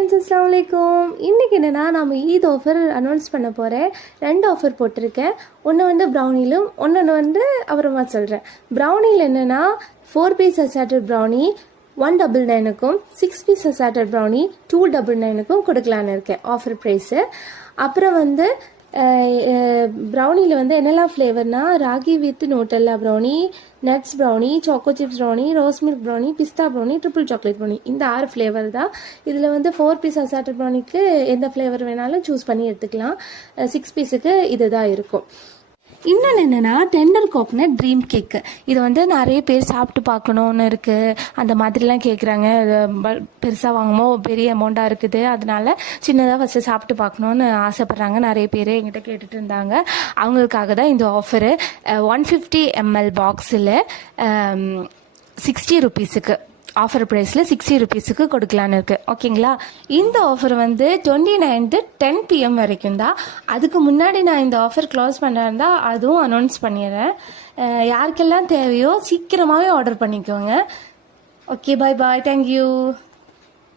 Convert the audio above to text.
அஸ்ஸலாமு அலைக்கும். இன்றைக்கி என்னென்னா நம்ம ஈத் ஆஃபர் அனௌன்ஸ் பண்ண போகிறேன். 2 ஆஃபர் போட்டிருக்கேன். ஒன்று வந்து ப்ரௌனிலும் ஒன்று வந்து அப்புறமா சொல்கிறேன். ப்ரௌனியில் என்னென்னா 4 பீஸ் அசாட்டட் ப்ரௌனி 199க்கும் 6 பீஸ் அசாட்டட் ப்ரௌனி 299க்கும் கொடுக்கலான்னு இருக்கேன் ஆஃபர் ப்ரைஸு. அப்புறம் வந்து ப்ரௌனியில் வந்து என்னெல்லாம் ஃப்ளேவர்னா ragi with Nutella brownie, nuts brownie, choco chips brownie, rose milk brownie, pista brownie, triple chocolate brownie. இந்த 6 ஃப்ளேவர் தான். இதில் வந்து 4 பீஸ் அசாட்டட் ப்ரௌனிக்கு எந்த ஃப்ளேவர் வேணாலும் சூஸ் பண்ணி எடுத்துக்கலாம். 6 பீஸுக்கு இது தான் இருக்கும். இன்னொன்று என்னென்னா டெண்டர் கோகனட் ட்ரீம் கேக்கு. இது வந்து நிறைய பேர் சாப்பிட்டு பார்க்கணுன்னு இருக்குது, அந்த மாதிரிலாம் கேட்குறாங்க. பெருசாக வாங்கும்போது பெரிய அமௌண்ட்டாக இருக்குது, அதனால சின்னதாக ஃபஸ்ட்டு சாப்பிட்டு பார்க்கணுன்னு ஆசைப்பட்றாங்க. நிறைய பேர் என்கிட்ட கேட்டுட்டு இருந்தாங்க. அவங்களுக்காக தான் இந்த ஆஃபரு. 150 ml பாக்ஸில் 60 ருபீஸுக்கு ஆஃபர் ப்ரைஸில் 60 ருபீஸுக்கு கொடுக்கலான்னு இருக்குது. ஓகேங்களா? இந்த ஆஃபர் வந்து 29 10 PM வரைக்கும் தான். அதுக்கு முன்னாடி நான் இந்த ஆஃபர் க்ளோஸ் பண்ணுறதா அதுவும் அனௌன்ஸ் பண்ணிடுறேன். யாருக்கெல்லாம் தேவையோ சீக்கிரமாகவே ஆர்டர் பண்ணிக்கோங்க. ஓகே, பாய் பாய், தேங்க்யூ.